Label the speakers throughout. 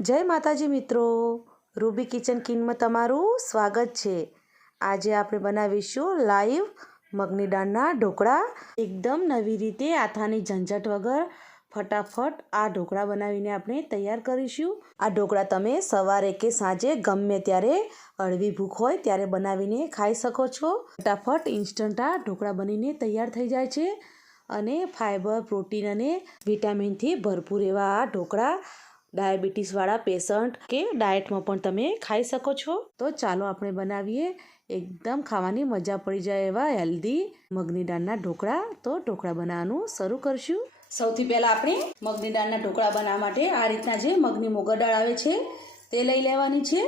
Speaker 1: જય માતાજી મિત્રો. રૂબી કિચન કિનમાં તમારું સ્વાગત છે. આજે આપણે બનાવીશું લાઈવ મગની દાળના ઢોકળા. એકદમ નવી રીતે આથાની ઝંઝટ વગર ફટાફટ આ ઢોકળા બનાવીને આપણે તૈયાર કરીશું. આ ઢોકળા તમે સવારે કે સાંજે ગમે ત્યારે હળવી ભૂખ હોય ત્યારે બનાવીને ખાઈ શકો છો. ફટાફટ ઇન્સ્ટન્ટ આ ઢોકળા બનીને તૈયાર થઈ જાય છે. અને ફાઇબર પ્રોટીન અને વિટામિનથી ભરપૂર એવા આ ઢોકળા ડાયાબિટીસવાળા પેશન્ટ કે ડાયટમાં પણ તમે ખાઈ શકો છો. તો ચાલો આપણે બનાવીએ. એકદમ ખાવાની મજા પડી જાય એવા હેલ્ધી મગની દાળના ઢોકળા. તો ઢોકળા બનાવવાનું શરૂ કરશું. સૌથી પહેલાં આપણે મગની દાળના ઢોકળા બનાવવા માટે આ રીતના જે મગની મોગર દાળ આવે છે, તે લઈ લેવાની છે.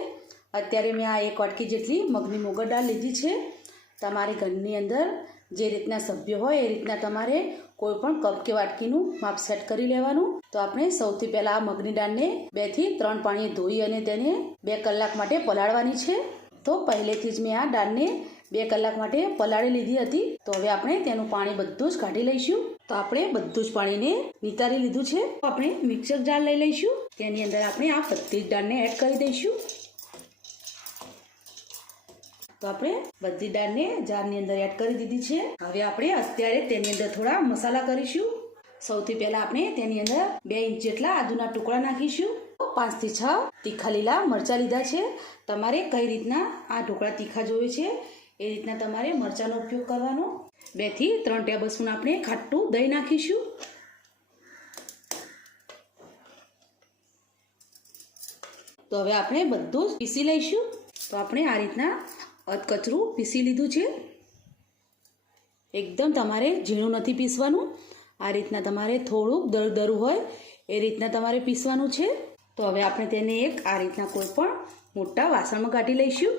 Speaker 1: અત્યારે મેં આ એક વાટકી જેટલી મગની મોગર દાળ લીધી છે. તમારી ઘરની અંદર જે રીતના સભ્ય હોય એ રીતના તમારે કોઈ પણ કપ કે વાટકીનું માપ સેટ કરી લેવાનું. તો આપણે સૌથી પહેલાં આ મગની દાળને બેથી ત્રણ પાણી ધોઈ અને તેને બે કલાક માટે પલાળવાની છે. તો પહેલેથી જ મેં આ દાળને બે કલાક માટે પલાળી લીધી હતી. તો હવે આપણે તેનું પાણી બધું જ કાઢી લઈશું. તો આપણે બધું જ પાણીને નિતારી લીધું છે. આપણે મિક્સર જાર લઈ લઈશું. તેની અંદર આપણે આ બધી દાળને એડ કરી દઈશું. તો આપણે બધી દાળને જારની અંદર એડ કરી દીધી છે. હવે આપણે અત્યારે તેની અંદર થોડા મસાલા કરીશું. સૌથી પહેલા આપણે તેની અંદર બે ઇંચ જેટલા આદુના ટુકડા નાખીશું. પાંચથી છ તીખા લીલા મરચાં લીધા છે. તમારે કઈ રીતના આ ઢોકળા તીખા જોઈએ છે એ રીતના તમારે મરચાંનો ઉપયોગ કરવાનો. બેથી ત્રણ ટેબલ સ્પૂન આપણે ખાટું દહીં નાખીશું. તો હવે આપણે બધું જ પીસી લઈશું. તો આપણે આ રીતના અધકચરું પીસી લીધું છે. એકદમ તમારે ઝીણું નથી પીસવાનું. આ રીતના તમારે થોડુંક દરદરું હોય એ રીતના તમારે પીસવાનું છે. તો હવે આપણે તેને એક આ રીતના કોઈ પણ મોટા વાસણમાં કાઢી લઈશું.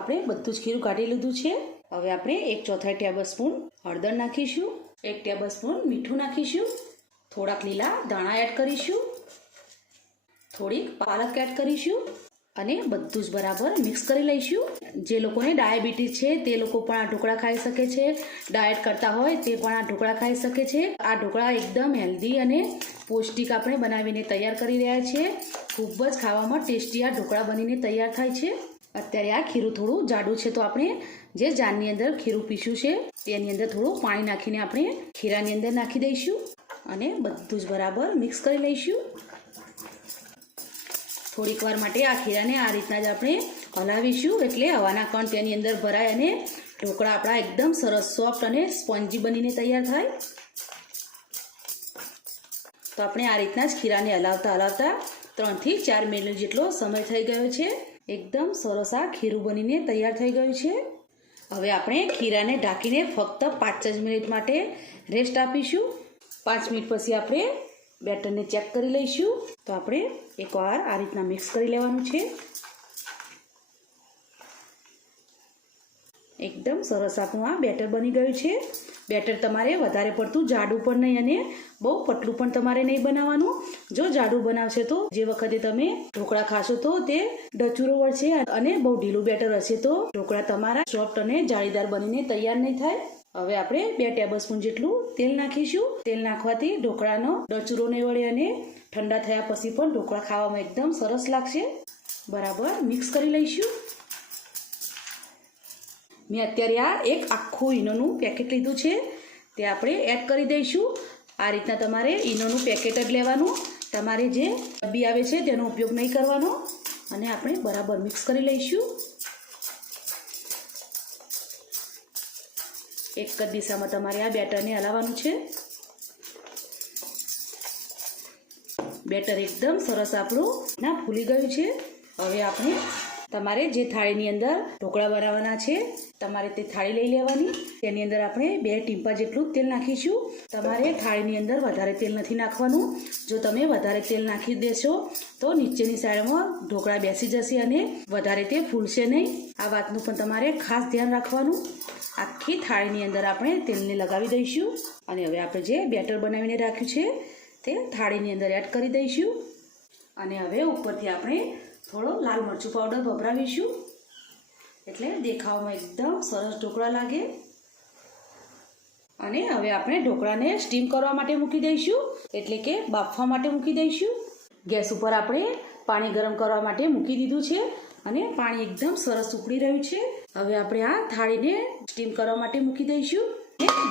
Speaker 1: આપણે બધું જ ખીરું કાઢી લીધું છે. હવે આપણે એક ચોથાઈ ટેબલ સ્પૂન હળદર નાખીશું. એક ટેબલ સ્પૂન મીઠું નાખીશું. થોડાક લીલા ધાણા એડ કરીશું. થોડીક પાલક એડ કરીશું. અને બધું જ બરાબર મિક્સ કરી લઈશું. જે લોકોને ડાયાબિટીસ છે, તે લોકો પણ આ ઢોકળા ખાઈ શકે છે. ડાયટ કરતા હોય, તે પણ આ ઢોકળા ખાઈ શકે છે. આ ઢોકળા એકદમ હેલ્ધી અને પૌષ્ટિક આપણે બનાવીને તૈયાર કરી રહ્યા છીએ. ખૂબ જ ખાવામાં ટેસ્ટી આ ઢોકળા બનીને તૈયાર થાય છે. અત્યારે આ ખીરું થોડું જાડું છે તો આપણે જે જારની અંદર ખીરું પીસ્યું છે, તેની અંદર થોડું પાણી નાખીને આપણે ખીરાની અંદર નાખી દઈશું અને બધું જ બરાબર મિક્સ કરી લઈશું. થોડીક વાર માટે આ ખીરાને આ રીતના જ આપણે હલાવીશું. એટલે હવાના કણ તેની અંદર ભરાય અને ઢોકળા આપણા એકદમ સરસ સોફ્ટ અને સ્પોન્જી બનીને તૈયાર થાય. તો આપણે આ રીતના જ ખીરાને હલાવતા હલાવતા ત્રણથી ચાર મિનિટ જેટલો સમય થઈ ગયો છે. એકદમ સરસ આ ખીરું બનીને તૈયાર થઈ ગયું છે. હવે આપણે ખીરાને ઢાંકીને ફક્ત પાંચ જ મિનિટ માટે રેસ્ટ આપીશું. પાંચ મિનિટ પછી આપણે બેટરને ચેક કરી લઈશું. તો આપણે એકવાર આ રીતના મિક્સ કરી લેવાનું છે. એકદમ સરસ આપણું આ બેટર બની ગયું છે. બેટર તમારે વધારે પડતું જાડું પણ નહીં અને બહુ પતલું પણ તમારે નહીં બનાવવાનું. જો જાડું બનાવશે તો જે વખતે તમે ઢોકળા ખાશો તો તે ડચુરો વળશે અને બહુ ઢીલું બેટર હશે તો ઢોકળા તમારા સોફ્ટ અને જાળીદાર બનીને તૈયાર નહીં થાય. હવે આપણે બે ટેબલ સ્પૂન જેટલું તેલ નાખીશું. તેલ નાખવાથી ઢોકળાનો ડચુરો નહીં વળે અને ઠંડા થયા પછી પણ ઢોકળા ખાવામાં એકદમ સરસ લાગશે. બરાબર મિક્સ કરી લઈશું. મેં અત્યારે આ એક આખું ઈનોનું પેકેટ લીધું છે. તે આપણે એડ કરી દઈશું. આ રીતના તમારે ઈનોનું પેકેટ જ લેવાનું. તમારે જે ડબ્બી આવે છે તેનો ઉપયોગ નહીં કરવાનો. અને આપણે બરાબર મિક્સ કરી લઈશું. એક જ દિશામાં તમારે આ બેટરને હલાવવાનું છે. બેટર એકદમ સરસ આપણું ના ફૂલી ગયું છે. હવે આપણે તમારે જે થાળીની અંદર ઢોકળા બનાવવાના છે, તમારે તે થાળી લઈ લેવાની. તેની અંદર આપણે બે ટીમ્પા જેટલું તેલ નાખીશું. તમારે થાળીની અંદર વધારે તેલ નથી નાખવાનું. જો તમે વધારે તેલ નાખી દેશો, તો નીચેની સાઈડમાં ઢોકળા બેસી જશે અને વધારે તે ફૂલશે નહીં. આ વાતનું પણ તમારે ખાસ ધ્યાન રાખવાનું. આખી થાળીની અંદર આપણે તેલને લગાવી દઈશું. અને હવે આપણે જે બેટર બનાવીને રાખ્યું છે, તે થાળીની અંદર એડ કરી દઈશું. અને હવે ઉપરથી આપણે થોડો લાલ મરચું પાવડર ભભરાવીશું એટલે દેખાવમાં એકદમ સરસ ઢોકળા લાગે. અને હવે આપણે ઢોકળાને સ્ટીમ કરવા માટે મૂકી દઈશું. એટલે કે બાફવા માટે મૂકી દઈશું. ગેસ ઉપર આપણે પાણી ગરમ કરવા માટે મૂકી દીધું છે. અને પાણી એકદમ સરસ ઉકળી રહ્યું છે. હવે આપણે આ થાળીને સ્ટીમ કરવા માટે મૂકી દઈશું.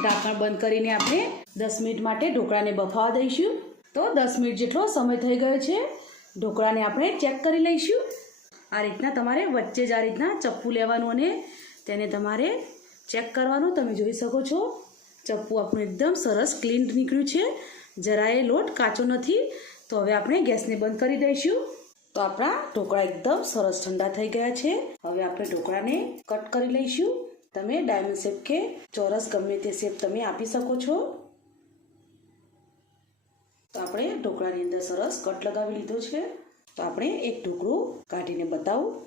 Speaker 1: ઢાંકણ બંધ કરીને આપણે દસ મિનિટ માટે ઢોકળાને બફાવા દઈશું. તો દસ મિનિટ જેટલો સમય થઈ ગયો છે. ઢોકળાને આપણે ચેક કરી લઈશું. આ રીતના તમારે વચ્ચે જ આ રીતના ચપ્પુ લેવાનું અને તેને તમારે ચેક કરવાનું. તમે જોઈ શકો છો, ચપ્પુ આપણું એકદમ સરસ ક્લીન નીકળ્યું છે. જરાય લોટ કાચો નથી. તો હવે આપણે ગેસને બંધ કરી દઈશું. તો આપણા ઢોકળા એકદમ સરસ ઠંડા થઈ ગયા છે. હવે આપણે ઢોકળાને કટ કરી લઈશું. તમે ડાયમંડ શેપ કે ચોરસ ગમે તે શેપ તમે આપી શકો છો. તો આપણે ઢોકળાની અંદર સરસ કટ લગાવી લીધો છે. તો આપણે એક ઢોકળું કાઢીને બતાવું.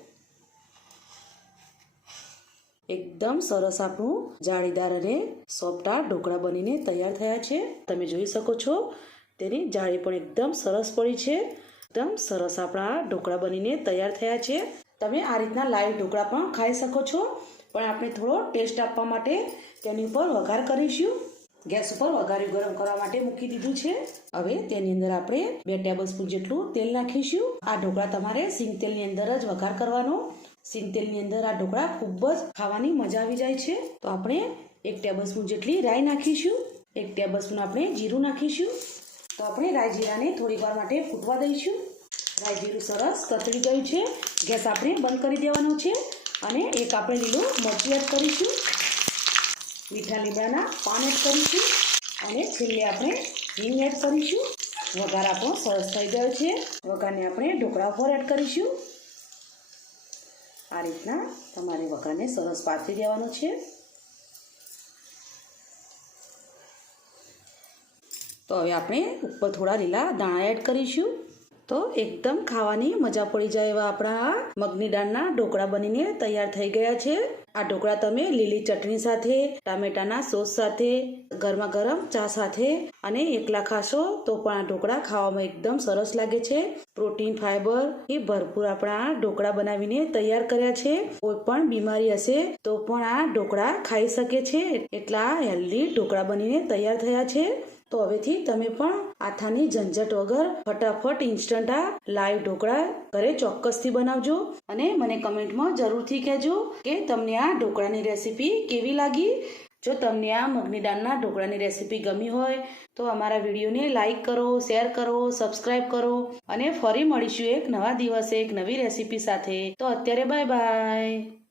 Speaker 1: એકદમ સરસ આપણું જાળીદાર અને સોફ્ટા ઢોકળા બનીને તૈયાર થયા છે. તમે જોઈ શકો છો, તેની જાળી પણ એકદમ સરસ પડી છે. એકદમ સરસ આપણા ઢોકળા બનીને તૈયાર થયા છે. તમે આ રીતના લાઈવ ઢોકળા પણ ખાઈ શકો છો. પણ આપણે થોડો ટેસ્ટ આપવા માટે તેની ઉપર વઘાર કરીશું. ગેસ ઉપર વઘાર્યું ગરમ કરવા માટે મૂકી દીધું છે. હવે તેની અંદર આપણે બે ટેબલ સ્પૂન જેટલું તેલ નાખીશું. આ ઢોકળા તમારે સિંગ તેલની અંદર જ વઘાર કરવાનો. સિંગ તેલની અંદર આ ઢોકળા ખૂબ જ ખાવાની મજા આવી જાય છે. તો આપણે એક ટેબલ સ્પૂન જેટલી રાઈ નાખીશું. એક ટેબલ સ્પૂન આપણે જીરું નાખીશું. તો આપણે રાઈ જીરાને થોડી વાર માટે ફૂટવા દઈશું. રાઈ જીરું સરસ કતરી ગયું છે. ગેસ આપણે બંધ કરી દેવાનો છે. અને એક આપણે લીલું મરચું એડ કરીશું. મીઠા લીમડાના પાન એડ કરીશું અને છેલ્લે આપણે હિંગ એડ કરીશું. વઘાર આપણો સરસ થઈ ગયો છે. વઘારને આપણે ઢોકળા ઉપર એડ કરીશું. આ રીતના તમારે વઘારને સરસ પાથરી દેવાનો છે. તો હવે આપણે ઉપર થોડા લીલા દાણા એડ કરીશું. તો એકદમ ખાવાની મજા પડી જાય એવા આપણા મગની દાળના ઢોકળા બનીને તૈયાર થઈ ગયા છે. આ ઢોકળા તમે લીલી ચટણી સાથે, ટામેટાના સોસ સાથે ગરમા ગરમ ચા સાથે અને એકલા ખાશો તો પણ આ ઢોકળા ખાવામાં એકદમ સરસ લાગે છે. પ્રોટીન, ફાઈબર એ ભરપૂર આપણા ઢોકળા બનાવીને તૈયાર કર્યા છે. કોઈ પણ બીમારી હશે તો પણ આ ઢોકળા ખાઈ શકે છે. એટલા હેલ્ધી ઢોકળા બનીને તૈયાર થયા છે. તો હવેથી તમે પણ આથાની ઝંઝટ વગર ફટાફટ ઇન્સ્ટન્ટ આ લાઈવ ઢોકળા ઘરે ચોક્કસથી બનાવજો. અને મને કમેન્ટમાં જરૂરથી કહેજો કે તમને આ ઢોકળાની રેસીપી કેવી લાગી? જો તમને આ મગની દાળના ઢોકળાની રેસીપી ગમી હોય, તો અમારા વિડીયોને લાઇક કરો, શેર કરો સબસ્ક્રાઈબ કરો અને ફરી મળીશું એક નવા દિવસે એક નવી રેસીપી સાથે. તો અત્યારે બાય બાય.